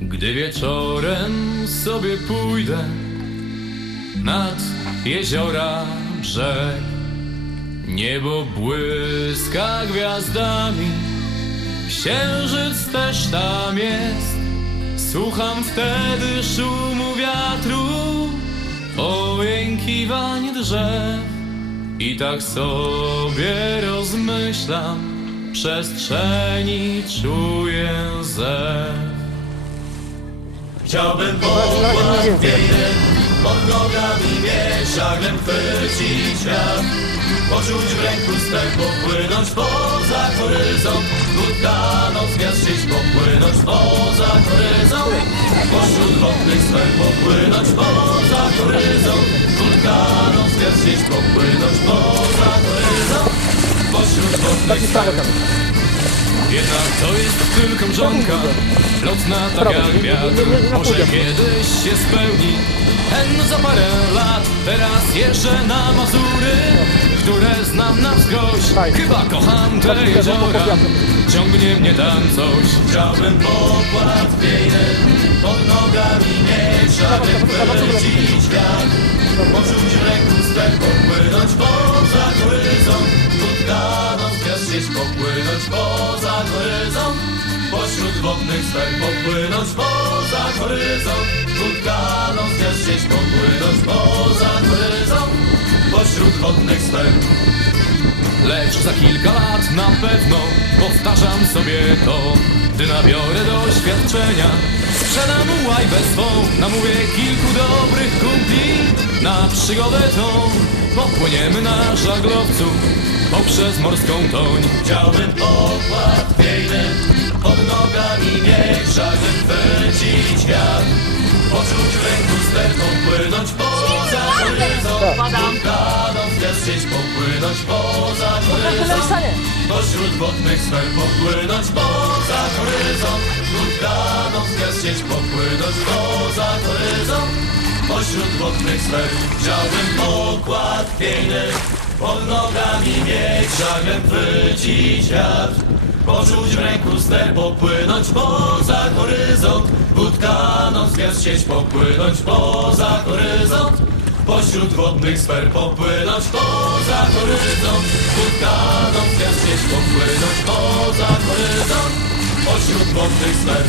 Gdy wieczorem sobie pójdę nad jeziora brzeg, niebo błyska gwiazdami, księżyc też tam jest. Słucham wtedy szumu wiatru, ojękiwań drzew i tak sobie rozmyślam, przestrzeni czuję zew. Chciałbym pokład wiejny pod nogami mieć, żaglem chwycić wiatr. Poczuć w ręku ster, popłynąć poza horyzont. Wódka noc gwiazd sieć, popłynąć poza horyzont. Pośród wodnych sfer, popłynąć poza horyzont. Wódka noc gwiazd sieć, popłynąć poza horyzont. Pośród wodnych sfer. Jednak to jest tylko mrzonka, lotna tak jak wiatr. Może kiedyś się spełni, hen za parę lat. Teraz jeżdżę na Mazury, które znam na wskroś. Chyba kocham te jeziora, ciągnie mnie tam coś. Chciałbym pokład wiejny pod nogami mieć, żaglem chwycić wiatr. Poczuć ręku ster, wodnych sfer, popłynąć poza horyzont. Wódka noc gwiazd sieć, popłynąć poza horyzont. Pośród wodnych sfer. Lecz za kilka lat na pewno powtarzam sobie to Gdy nabiorę doświadczenia Sprzedam łajbę swą Namówię kilku dobrych kumpli Na przygodę tą Popłyniemy na żaglowcu Poprzez morską toń Chciałbym nogami żaglem chwycić wiatr. Poczuć w ręku ster, popłynąć poza horyzont. Wulkaną gwiazd sieć, popłynąć poza horyzont. Pośród wodnych sfer, popłynąć poza horyzont. Wulkaną gwiazd sieć, popłynąć poza horyzont. Pośród wodnych sfer chciałbym pokład wiejny pod nogami mieć, żaglem chwycić wiatr. Poczuć w ręku ster, popłynąć poza horyzont. Wódka noc gwiazd sieć, popłynąć poza horyzont. Pośród wodnych sfer popłynąć poza horyzont. Wódka noc gwiazd sieć, popłynąć poza horyzont. Pośród wodnych sfer